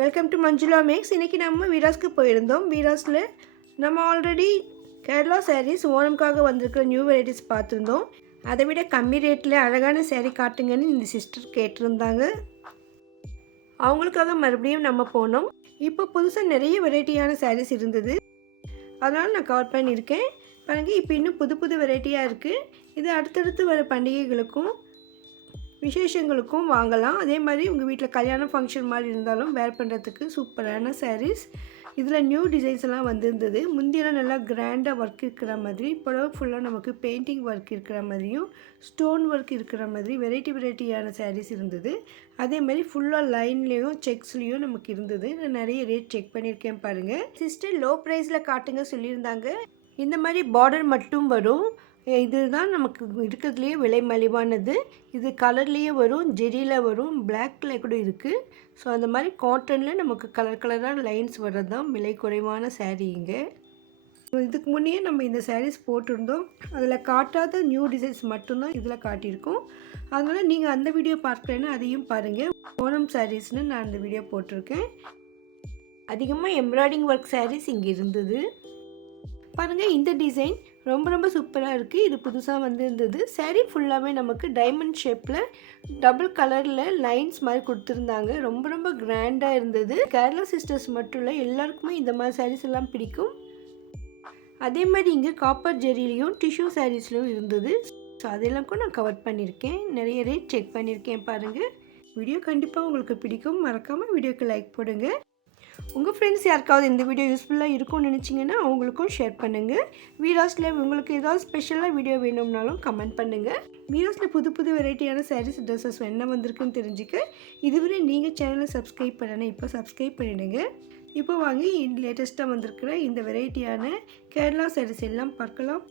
Welcome to Manjula maths. இன்றைக்கி நம்ம வீராஸ்க்கு போயிருந்தோம். வீராஸில் நம்ம ஆல்ரெடி கேரளா சாரீஸ் ஓணம்காக வந்திருக்கிற நியூ வெரைட்டிஸ் பார்த்துருந்தோம். அதை விட கம்மி ரேட்டில் அழகான சாரீ காட்டுங்கன்னு இந்த சிஸ்டர் கேட்டிருந்தாங்க. அவங்களுக்காக மறுபடியும் நம்ம போனோம். இப்போ புதுசாக நிறைய வெரைட்டியான சாரீஸ் இருந்தது, அதனால் நான் கவர் பண்ணியிருக்கேன். பாருங்கள், இப்போ இன்னும் புது புது வெரைட்டியாக இருக்குது. இது அடுத்தடுத்து வர பண்டிகைகளுக்கும் விசேஷங்களுக்கும் வாங்கலாம். அதே மாதிரி உங்கள் வீட்டில் கல்யாணம் ஃபங்க்ஷன் மாதிரி இருந்தாலும் வேர் பண்ணுறதுக்கு சூப்பரான சாரீஸ். இதில் நியூ டிசைன்ஸ் எல்லாம் வந்திருந்தது. முந்தியெல்லாம் நல்லா கிராண்டாக ஒர்க் இருக்கிற மாதிரி, புடவை ஃபுல்லாக நமக்கு பெயிண்டிங் ஒர்க் இருக்கிற மாதிரியும் ஸ்டோன் ஒர்க் இருக்கிற மாதிரி வெரைட்டியான சாரீஸ் இருந்தது. அதே மாதிரி ஃபுல்லாக லைன்லேயும் செக்ஸ்லேயும் நமக்கு இருந்தது. நான் நிறைய ரேட் செக் பண்ணியிருக்கேன் பாருங்கள். சிஸ்டர் லோ ப்ரைஸில் காட்டுங்க சொல்லியிருந்தாங்க. இந்த மாதிரி பார்டர் மட்டும் வரும். இதுதான் நமக்கு இருக்கிறதுலேயே விலை மலிவானது. இது கலர்லேயே வரும், ஜெரியில் வரும், பிளாக்ல கூட இருக்குது. ஸோ அந்த மாதிரி காட்டனில் நமக்கு கலராக லைன்ஸ் வர்றது தான் விலை குறைவான சாரீங்க. இதுக்கு முன்னே நம்ம இந்த சாரீஸ் போட்டிருந்தோம். அதில் காட்டாத நியூ டிசைன்ஸ் மட்டும்தான் இதில் காட்டியிருக்கோம். அதனால் நீங்கள் அந்த வீடியோ பார்க்கலன்னா அதையும் பாருங்கள். ஓணம் சாரீஸ்னு நான் அந்த வீடியோ போட்டிருக்கேன். அதிகமாக எம்ப்ராய்டிங் ஒர்க் சாரீஸ் இங்கே இருந்தது. பாருங்கள், இந்த டிசைன் ரொம்ப சூப்பராக இருக்குது. இது புதுசாக வந்திருந்தது. சாரீ ஃபுல்லாகவே நமக்கு டைமண்ட் ஷேப்பில் டபுள் கலரில் லைன்ஸ் மாதிரி கொடுத்துருந்தாங்க. ரொம்ப கிராண்டாக இருந்தது. கேரளா சிஸ்டர்ஸ் மட்டும் இல்லை, எல்லாருக்குமே இந்த மாதிரி சாரீஸ் எல்லாம் பிடிக்கும். அதே மாதிரி இங்கே காப்பர் ஜெரிலையும் டிஷ்யூ சாரீஸ்லையும் இருந்தது. ஸோ அதெல்லாம் கூட நான் கவர் பண்ணியிருக்கேன். நிறைய ரேட் செக் பண்ணியிருக்கேன் பாருங்கள். வீடியோ கண்டிப்பாக உங்களுக்கு பிடிக்கும். மறக்காமல் வீடியோக்கு லைக் போடுங்க. உங்கள் ஃப்ரெண்ட்ஸ் யாருக்காவது இந்த வீடியோ யூஸ்ஃபுல்லாக இருக்கும்னு நினச்சிங்கன்னா அவங்களுக்கும் ஷேர் பண்ணுங்கள். வீராஸில் உங்களுக்கு ஏதாவது ஸ்பெஷலாக வீடியோ வேணும்னாலும் கமெண்ட் பண்ணுங்கள். வீராஸில் புது வெரைட்டியான சாரீஸ் ட்ரெஸ்ஸஸ் என்ன வந்திருக்குன்னு தெரிஞ்சுக்க இதுவரை நீங்கள் சேனலை சப்ஸ்கிரைப் பண்ணணும். இப்போ சப்ஸ்கிரைப் பண்ணிவிடுங்க. இப்போ வாங்கி லேட்டஸ்ட்டாக வந்திருக்கிற இந்த வெரைட்டியான கேரளா சாரீஸ் எல்லாம் பார்க்கலாம்.